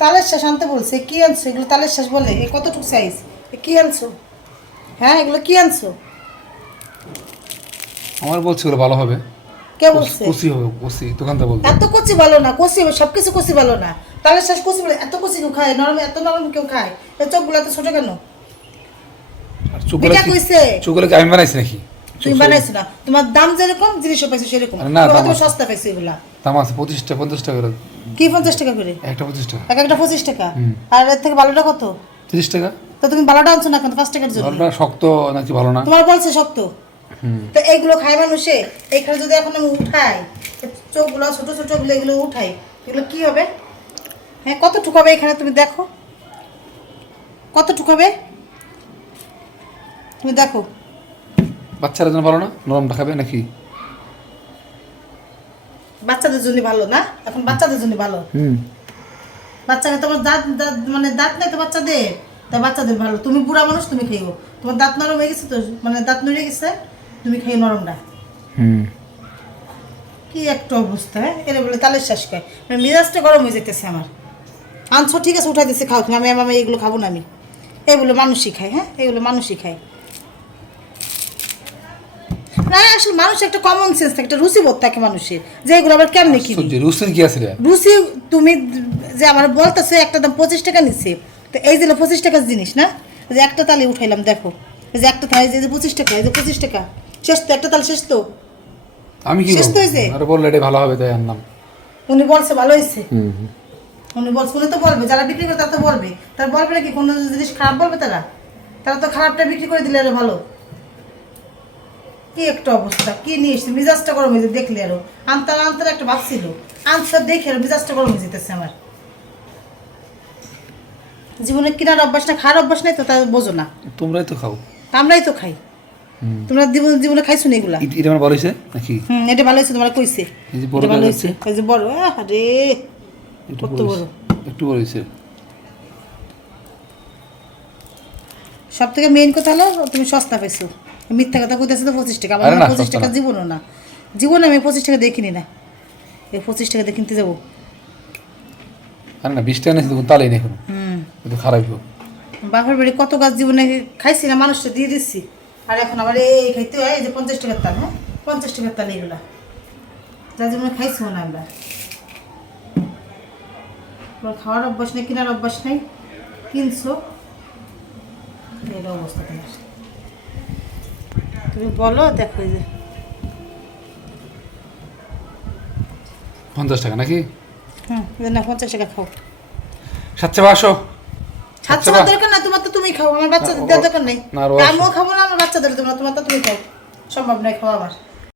তালের শ্বাস আনতে বলছে কি আনছো? এগুলো তালের শ্বাস বলে এ কতটুকু সাইজ কি আনছো? হ্যাঁ এগুলো কি আনছো? আমার বলছে ওগুলো ভালো হবে। কে বলছে? কষি হবে কষি দোকানদার বলতে এত কচি ভালো না কচি সব কিছু কচি ভালো না। তালের শ্বাস কচি বলে এত কচি কেউ খায়? নরম এত নরম কেউ খায়? এ চোখগুলো এত ছোট কেন? আর চোখগুলো কি কইছে? চোখগুলো কি আমি বানাইছি নাকি? তুমি বানাইছো না। তোমার দাম যেরকম জিনিসও পাইছো সেরকম। না, তোমার। সস্তা পাইছো এগুলা? দাম আছে পঁচিশ টাকা পঞ্চাশ টাকা করে। কি পঞ্চাশ টাকা করে? একটা পঁচিশ টাকা। এক একটা পঁচিশ টাকা? আর এর থেকে ভালোটা কত? তিরিশ টাকা। তো তুমি ভালোটা আনছো না কেন? পাঁচ টাকার জন্য? ভালোটা শক্ত নাকি ভালো না? তোমার বলছে শক্ত। তো এইগুলো খায় মানুষে? এখানে যদি এখন আমি উঠাই চোখগুলো ছোট ছোটগুলো এগুলো উঠাই এগুলো কি হবে? হ্যাঁ কতটুকু হবে এখানে তুমি দেখো? কতটুকু হবে? তুমি দেখো। বাচ্চারা জন্য ভালো না? নরমটা খাবে নাকি? বাচ্চাদের জন্য ভালো না? এখন বাচ্চাদের জন্য ভালো। বাচ্চাকে তোমার দাঁত দাঁত মানে দাঁত নেই তো বাচ্চাদের? তা বাচ্চাদের ভালো। তুমি বুড়া মানুষ তুমি খাইও। তোমার দাঁত নরম হয়ে গেছে তো? মানে দাঁত নড়ে গেছে তুমি খাইও নরমটা হুম। কি একটা অবস্থা হ্যাঁ? এরা বলে তালের শ্বাস খায় মানে মেজাজটা গরম হয়ে যেতেছে আমার। আনছো ঠিক আছে উঠাই দিচ্ছে খাও। তুমি আমি আমি এগুলো খাব না আমি। এগুলো মানুষই খায় হ্যাঁ? এগুলো মানুষই খায়। না আসলে মানুষ একটা কমন সেন্স থাকে একটা রুচিবোধ থাকে মানুষের যে এগুলো আবার কেমনে কি সহ্য কি আছে রুচি তুমি যে আমার বলতেছে একটা দাম পঁচিশ টাকা নিচ্ছে তো এই যে পঁচিশ টাকার জিনিস না? যে একটা তালি উঠাইলাম দেখো যে একটা তালি যে পঁচিশ টাকা এই যে পঁচিশ টাকা শেষ তো একটা তাল শেষ তো। আমি কি শেষ তো হয়েছে? আরে বললে এটা ভালো হবে তাই আনলাম। উনি বলছে ভালো হয়েছে হুম। উনি বলছে উনি তো বলবে যারা বিক্রি করে তারা তো বলবে। তারা বলবে নাকি কোনো জিনিস খারাপ বলবে তারা? তারা তো খারাপটা বিক্রি করে দিলে আরও ভালো। কি একটা অবস্থা? কি নিয়ে এসছে? মিজাজটা গরম হয়েছে দেখলে আরও। আনতার আনতার একটা ভাবছিল আনসার দেখে আরও মিজাজটা গরম হয়ে যেতেছে আমার। জীবনে কেনার অভ্যাস না খাওয়ার অভ্যাস নাই তো তা বোঝো না। তোমরাই তো খাও। আমরাই তো খাই। তোমরা জীবনে জীবনে খাইছো না এগুলা? এটা আমার ভালো হয়েছে নাকি? হুম এটা ভালো হয়েছে তোমার কইছে। এই যে বড় ভালো হয়েছে। এই যে বড় আরে কত বড়? একটু বড় হয়েছে। সব থেকে মেইন কথা হলো তুমি সস্তা পাইছো। মিথ্যা কথা কইতেছে তো পঁচিশ টাকা। আমার পঁচিশ টাকা। জীবনও না। জীবনে আমি পঁচিশ টাকা দেখিনি না। এই পঁচিশ টাকা দিয়ে কিনতে যাব। আরে না বিশ টাকা নিয়েছি তখন তালেই নেই হুম। খারাপ হোক বাপের বাড়ি কত গাছ জীবনে খাইছি না মানুষটা দিয়ে দিচ্ছি। আর এখন আবার এই খাইতে হয় এই যে পঞ্চাশ টাকার তাল হ্যাঁ? পঞ্চাশ টাকার তাল এগুলা যা জীবনে খাইছি না আমরা। তোমার খাওয়ার অভ্যাস নেই কেনার অভ্যাস নেই। কিনছো। এই অবস্থা তোমার। তুমি বলো দেখো যে। পঞ্চাশ টাকা নাকি? হুম না পঞ্চাশ টাকা খাও। সাতশো বাসো সাতশো দরকার না তোমার তো তুমি খাও আমার বাচ্চাদের দরকার নেই। আমিও খাব না আমার বাচ্চাদের তোমার তোমার তো তুমি খাও। সম্ভব নয় খাওয়া আমার।